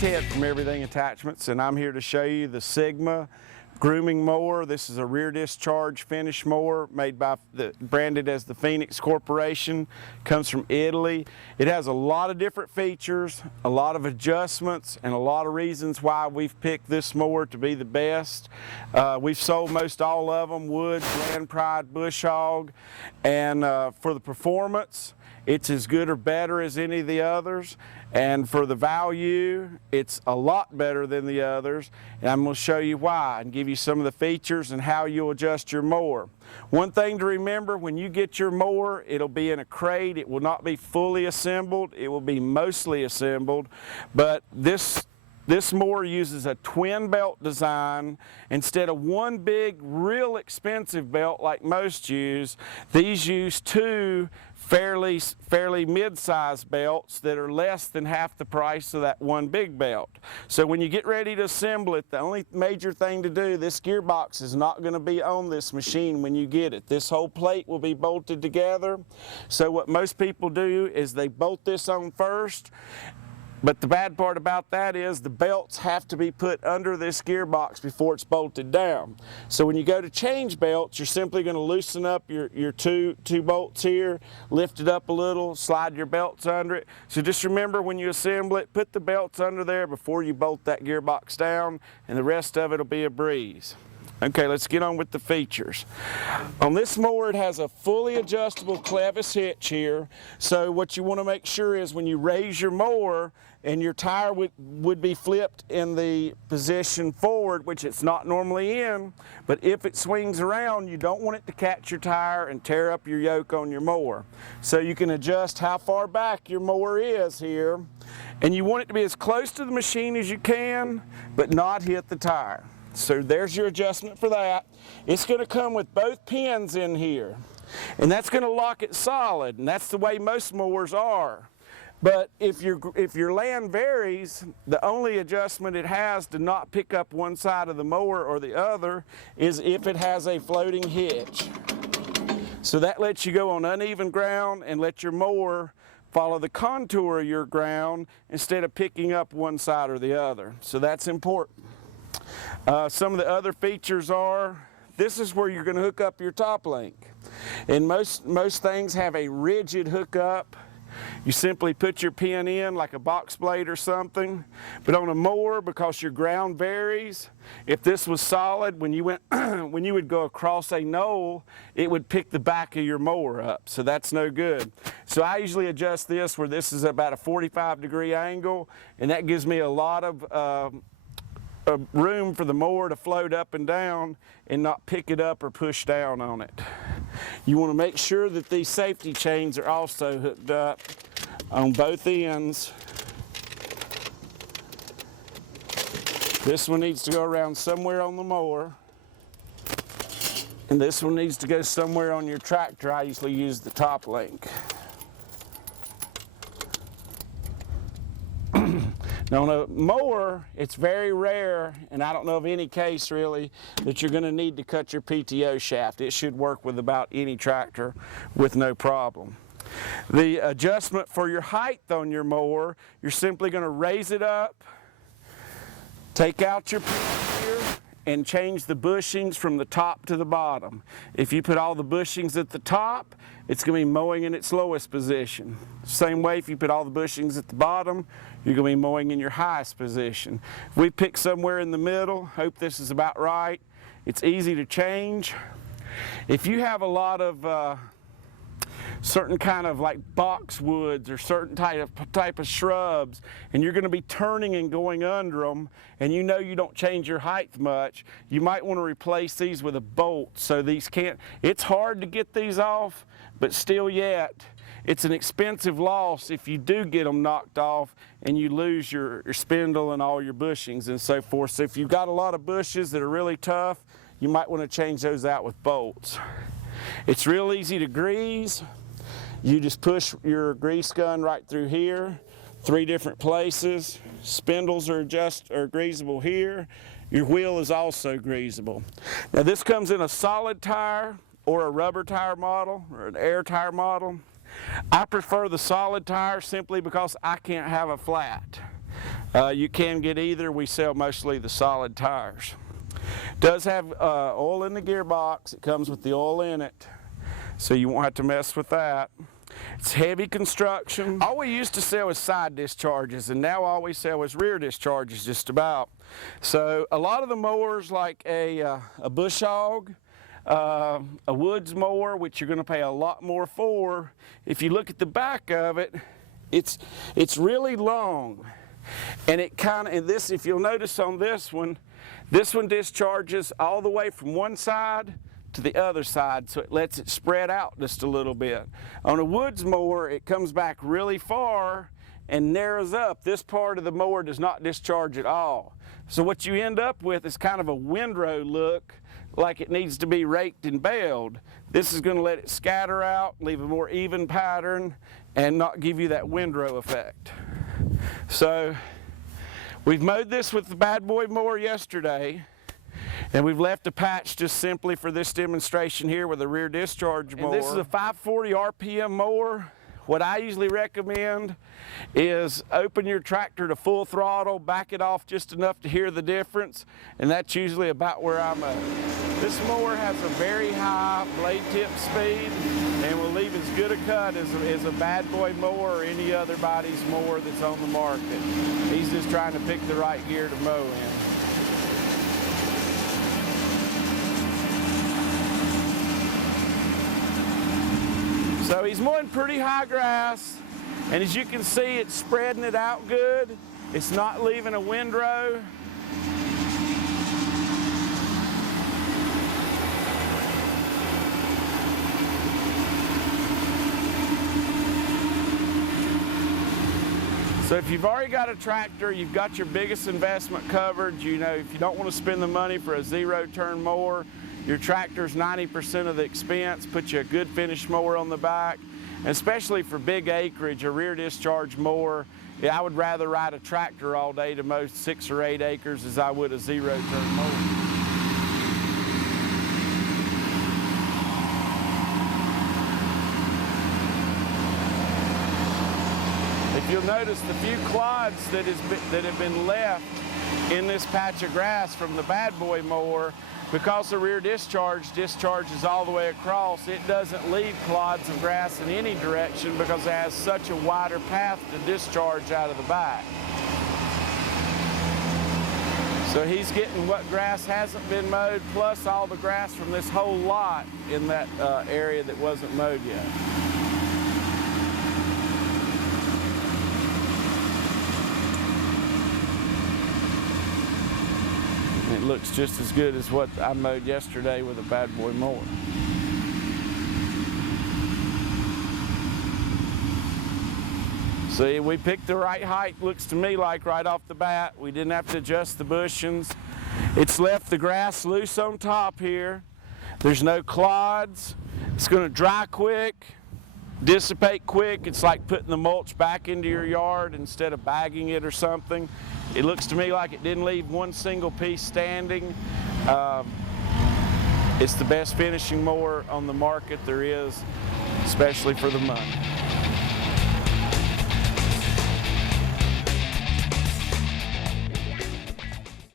Ted from Everything Attachments, and I'm here to show you the Sigma grooming mower. This is a rear discharge finish mower made by branded as the Phoenix Corporation. Comes from Italy. It has a lot of different features, a lot of adjustments, and a lot of reasons why we've picked this mower to be the best. We've sold most all of them: Wood, Land Pride, Bush Hog, and for the performance, it's as good or better as any of the others. And for the value, it's a lot better than the others. And I'm going to show you why and give you some of the features and how you'll adjust your mower. One thing to remember: when you get your mower, it'll be in a crate. It will not be fully assembled. It will be mostly assembled. But this mower uses a twin belt design. Instead of one big, real expensive belt like most use, these use two fairly mid-sized belts that are less than half the price of that one big belt. So when you get ready to assemble it, the only major thing to do: this gearbox is not going to be on this machine when you get it. This whole plate will be bolted together. So what most people do is they bolt this on first. But the bad part about that is the belts have to be put under this gearbox before it's bolted down. So when you go to change belts, you're simply going to loosen up your two bolts here, lift it up a little, slide your belts under it. So just remember, when you assemble it, put the belts under there before you bolt that gearbox down, and the rest of it will be a breeze. Okay, let's get on with the features. On this mower, it has a fully adjustable clevis hitch here. So what you want to make sure is when you raise your mower, and your tire would be flipped in the position forward, which it's not normally in, but if it swings around, you don't want it to catch your tire and tear up your yoke on your mower. So you can adjust how far back your mower is here, and you want it to be as close to the machine as you can, but not hit the tire. So there's your adjustment for that. It's going to come with both pins in here, and that's going to lock it solid, and that's the way most mowers are. But if your land varies, the only adjustment it has to not pick up one side of the mower or the other is if it has a floating hitch. So that lets you go on uneven ground and let your mower follow the contour of your ground instead of picking up one side or the other. So that's important. Some of the other features are: this is where you're going to hook up your top link. And most things have a rigid hookup. You simply put your pin in like a box blade or something. But on a mower, because your ground varies, if this was solid, when you would go across a knoll, it would pick the back of your mower up. So that's no good. So I usually adjust this where this is about a 45-degree angle, and that gives me a lot of room for the mower to float up and down and not pick it up or push down on it. You want to make sure that these safety chains are also hooked up on both ends. This one needs to go around somewhere on the mower, and this one needs to go somewhere on your tractor. I usually use the top link. Now on a mower, it's very rare, and I don't know of any case really, that you're going to need to cut your PTO shaft. It should work with about any tractor with no problem. The adjustment for your height on your mower, you're simply going to raise it up, take out your pin here, and change the bushings from the top to the bottom. If you put all the bushings at the top, it's going to be mowing in its lowest position. Same way, if you put all the bushings at the bottom, you're going to be mowing in your highest position. If we pick somewhere in the middle, hope this is about right. It's easy to change. If you have a lot of certain kind of like boxwoods or certain type of shrubs, and you're going to be turning and going under them, and you know you don't change your height much, you might want to replace these with a bolt. So these can't, it's hard to get these off, but still yet, it's an expensive loss if you do get them knocked off and you lose your spindle and all your bushings and so forth. So if you've got a lot of bushes that are really tough, you might want to change those out with bolts. It's real easy to grease. You just push your grease gun right through here, 3 different places. Spindles are greasable here. Your wheel is also greasable. Now this comes in a solid tire or a rubber tire model or an air tire model. I prefer the solid tire simply because I can't have a flat. You can get either. We sell mostly the solid tires. Does have oil in the gearbox. It comes with the oil in it, so you won't have to mess with that. It's heavy construction. All we used to sell is side discharges, and now all we sell is rear discharges just about. So a lot of the mowers, like a bush hog, a woods mower, which you're going to pay a lot more for, if you look at the back of it, it's really long. And it kind of, and this, if you'll notice on this one discharges all the way from one side to the other side, so it lets it spread out just a little bit. On a woods mower, it comes back really far and narrows up. This part of the mower does not discharge at all. So what you end up with is kind of a windrow look, like it needs to be raked and baled. This is going to let it scatter out, leave a more even pattern, and not give you that windrow effect. So we've mowed this with the bad boy mower yesterday, and we've left a patch just simply for this demonstration here with a rear discharge mower. And this is a 540 RPM mower. What I usually recommend is open your tractor to full throttle, back it off just enough to hear the difference, and that's usually about where I'm at. This mower has a very high blade tip speed and will leave as good a cut as a bad boy mower or any other body's mower that's on the market. He's just trying to pick the right gear to mow in. So he's mowing pretty high grass, and as you can see, it's spreading it out good. It's not leaving a windrow. So if you've already got a tractor, you've got your biggest investment covered. You know, if you don't want to spend the money for a zero-turn mower, your tractor's 90% of the expense. Put you a good finish mower on the back. And especially for big acreage, a rear discharge mower, I would rather ride a tractor all day to mow 6 or 8 acres as I would a zero-turn mower. If you'll notice, the few clods that have been left in this patch of grass from the bad boy mower, because the rear discharge discharges all the way across, it doesn't leave clods of grass in any direction because it has such a wider path to discharge out of the back. So he's getting what grass hasn't been mowed, plus all the grass from this whole lot in that area that wasn't mowed yet. It looks just as good as what I mowed yesterday with a bad boy mower. See, we picked the right height, looks to me like, right off the bat. We didn't have to adjust the bushings. It's left the grass loose on top here. There's no clods. It's going to dry quick, dissipate quick. It's like putting the mulch back into your yard instead of bagging it or something. It looks to me like it didn't leave one single piece standing. It's the best finishing mower on the market there is, especially for the money.